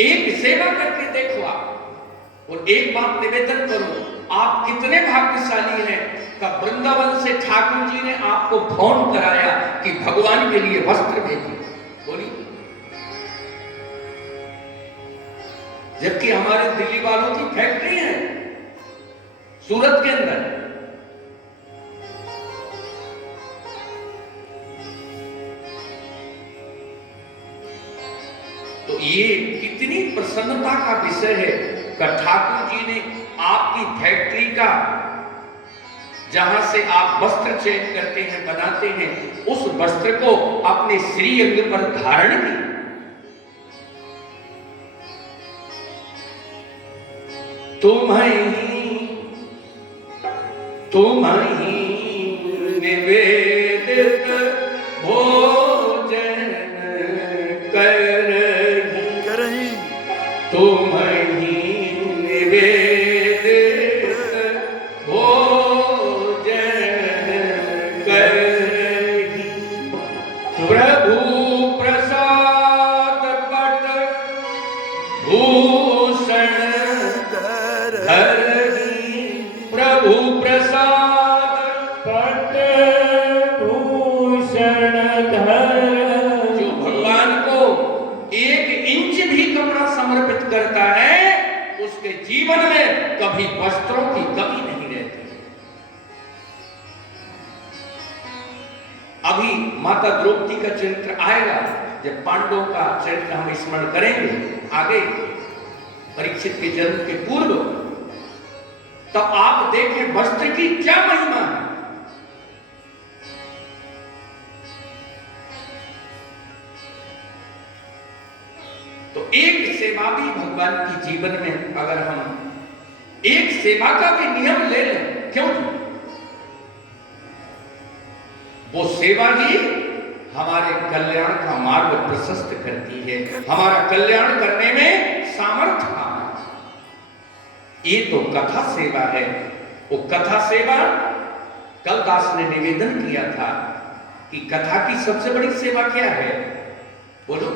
एक सेवा करके देखो आप। और एक बात निवेदन करो, आप कितने भाग्यशाली हैं कि वृंदावन से ठाकुर जी ने आपको फोन कराया कि भगवान के लिए वस्त्र भेजिए। बोलिए, जबकि हमारे दिल्ली वालों की फैक्ट्री है सूरत के अंदर। तो ये कितनी प्रसन्नता का विषय है कि ठाकुर जी ने आपकी फैक्ट्री का, जहां से आप वस्त्र चयन करते हैं, बनाते हैं, उस वस्त्र को अपने श्री अंग पर धारण किया। तुम्हीं निवेदित भोजन करही, तुम्हीं निवेदित भोजन करही। प्रभु प्रसाद पट भूषण धरही, प्रभु प्रसाद पट भूषण धरही। जो भगवान को 1 इंच भी कपड़ा समर्पित करता है, उसके जीवन में कभी वस्त्रों की कमी नहीं रहती। अभी माता द्रौपदी का चरित्र आएगा, जब पांडवों का चरित्र हम स्मरण करेंगे आगे परीक्षित के जन्म के पूर्व, तब आप देखें वस्त्र की क्या महिमा है। तो एक सेवा भी भगवान की जीवन में, अगर हम एक सेवा का भी नियम ले लें, क्यों नहीं? वो सेवा ही हमारे कल्याण का मार्ग प्रशस्त करती है, हमारा कल्याण करने में सामर्थ्य आता है। ये तो कथा सेवा है। वो कथा सेवा कल दास ने निवेदन किया था कि कथा की सबसे बड़ी सेवा क्या है? बोलो,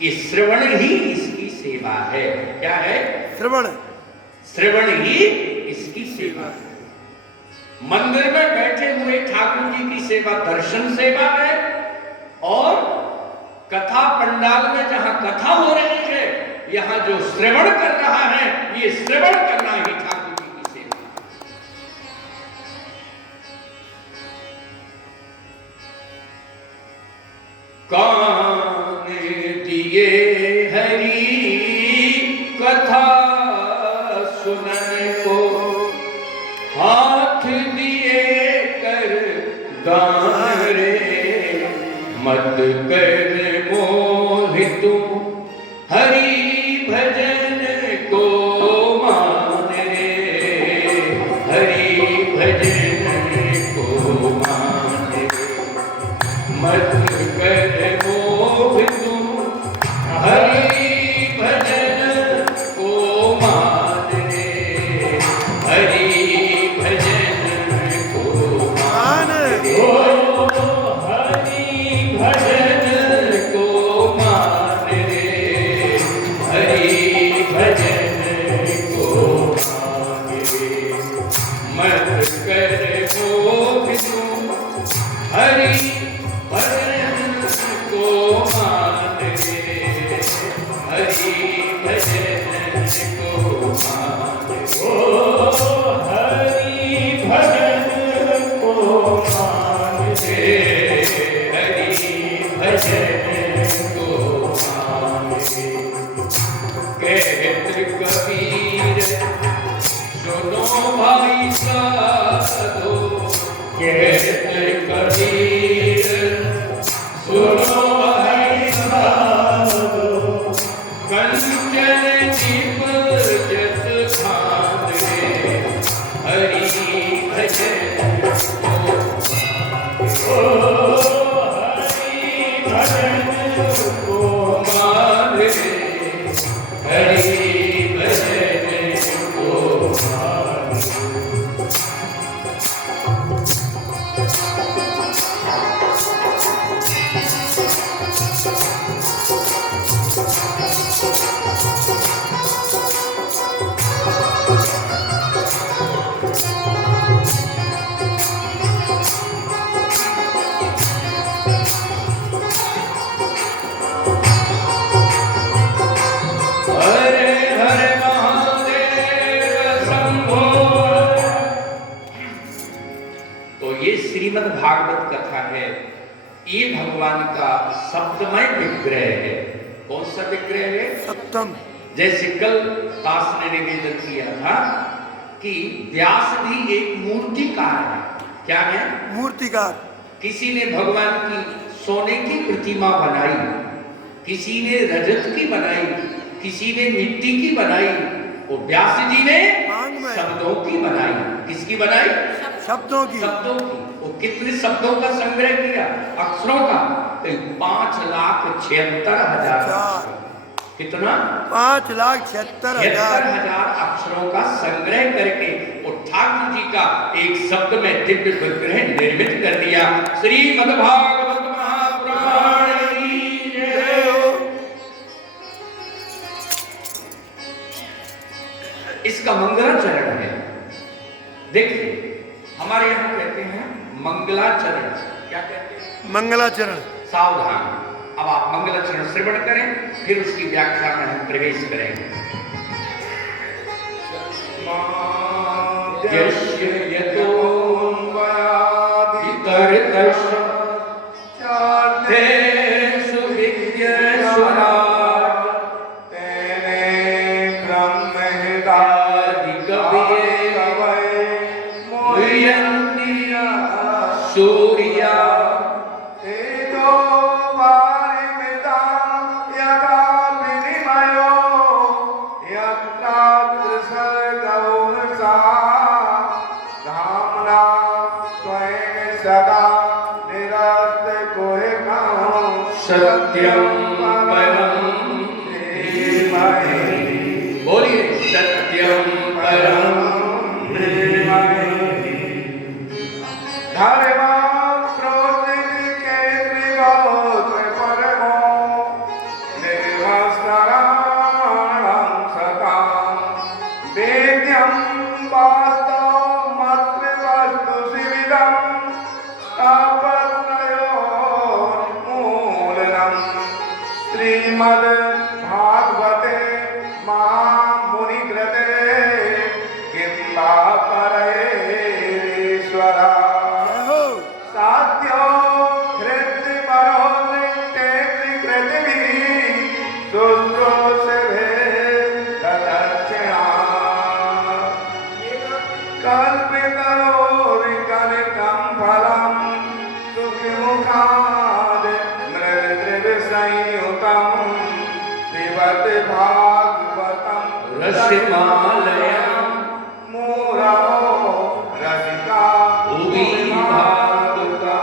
ये श्रवण ही इसकी सेवा है। क्या है? श्रवण। श्रवण ही इसकी सेवा है। मंदिर में बैठे हुए ठाकुर जी की सेवा दर्शन सेवा है, और कथा पंडाल में जहां कथा हो रही है, यहां जो श्रवण कर रहा है, ये श्रवण करना ही ठाकुर जी की सेवा है। कान दिए हरि कथा सुनन को, हाथ दिए कर दान रे, मत कर मोहितु हरि भजन को मान रे, हरि भजन को मान रे, मत कर मोहितु हरि भजन को मान रे, हरि भजन को मान रे, हरि भजन को मान रे, हरि भजन को मान रे, मत कर मोहितु हरि भजन को मान रे, हरि भजन को मान रे, हरि भजन को मान रे, हरि भजन को मान रे। कहत कबीर सुनो भाई साधो, कहत कबीर सुनो भाई साधो, कंचन निपजत खान रे, हरि भजन को, हरि भजन को मान रे, हरि श्रीमद् भागवत कथा है, ये भगवान का सप्तमय विग्रह है। कौन सा विग्रह है? सप्तम। जैसे कल दास ने निवेदन किया था कि व्यास भी एक मूर्तिकार है। क्या है? मूर्तिकार। किसी ने भगवान की सोने की प्रतिमा बनाई, किसी ने रजत की बनाई, किसी ने मिट्टी की बनाई, और व्यास जी ने शब्दों की बनाई। किसकी बनाई? शब्दों की। वो कितने शब्दों का संग्रह किया? अक्षरों का? 5,76,000। कितना? 5,76,000 अक्षरों का संग्रह करके और ठाकुर जी का एक शब्द में दिव्य विग्रह निर्मित कर दिया। श्रीमद्भागवत महापुराण की जय हो। इसका मंगलाचरण है। देखिए हमारे यहाँ कहते हैं मंगलाचरण। क्या कहते हैं? मंगलाचरण। सावधान, अब आप मंगलाचरण श्रवण करें, फिर उसकी व्याख्या में हम प्रवेश करेंगे। यस्य यतो वितरितस्य चार्थेषु विज्ञस्वराट् तेने ब्रह्महृदादिकवये मुह्यन्ति सूर्या तेजो वारिमृता यथा विनिमयो यत्र सर्गौर्सा धाम्ना स्वयं सदा निरस्तकुहकं सत्यं परं धीमहि। बोलिए सत्यं परं धीमहि। धर्मं प्रोदिति के त्रिगोत्र परमो निर्वस्त्रं सतां वेद्यं वास्तवमत्र वस्तु शिविदं तापत्रयोन्मूलनं श्रीमद् भागवते महामुनिकृते किं वा परैरीश्वरा साध्यो हृद्यपरो नृत्ये त्रिकृतिभिः शुश्रूषवे तदक्षिणा कल्पितरोर्गणितं फलं सुखमुखाद् मृदुसंयुतं पिबत भागवतं रसमालयं मुरवो रसिका भुवि भागवता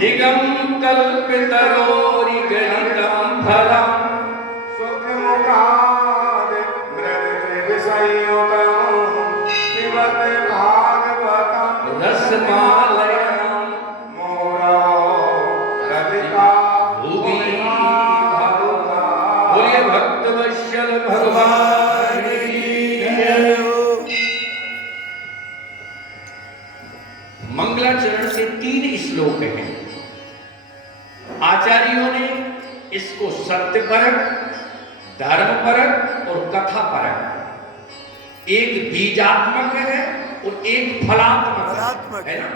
निगम कल्पितरोर्गणितं फलं सुखमुखाद् मृदुसंयुतं पिबत भागवतं रसमालयं मुरवो रसिका भुवि भागवता। बोलिए भक्तवत्सल भगवान की जय हो। मंगलाचरण से 3 श्लोक हैं। आचार्यों ने इसको सत्यपरक, धर्मपरक और कथापरक, एक बीजात्मक है और एक फलात्मक है ना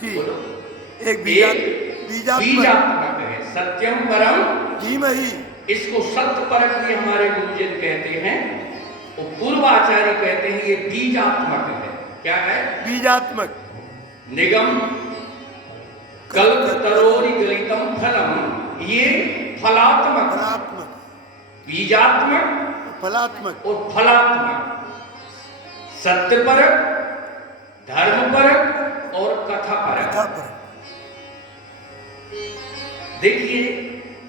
जी। बोलो। एक बीजात्मक है, सत्यम परम धीमहि। इसको सत्यपरक भी हमारे गुरुजन कहते हैं, और पूर्वाचार्य कहते हैं ये बीजात्मक है। क्या है? बीजात्मक। निगम कल्पतरोरि गलितम फलम, ये फलात्मक। बीजात्मक, फलात्मक और फलात्मक, सत्यपरक, धर्मपरक और कथापरक। देखिए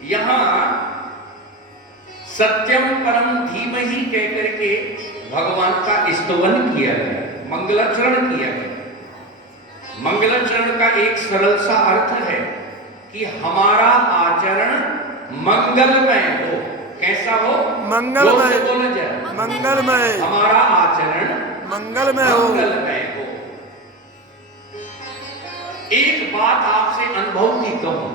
यहां सत्यम परम धीमहि कहकर के भगवान का स्तवन किया गया, मंगलाचरण किया गया। मंगलाचरण का एक सरल सा अर्थ है कि हमारा आचरण मंगलमय हो। कैसा हो? मंगलमय। मंगलमय। हमारा आचरण मंगलमय हो। एक बात आपसे अनुभव की कहूं,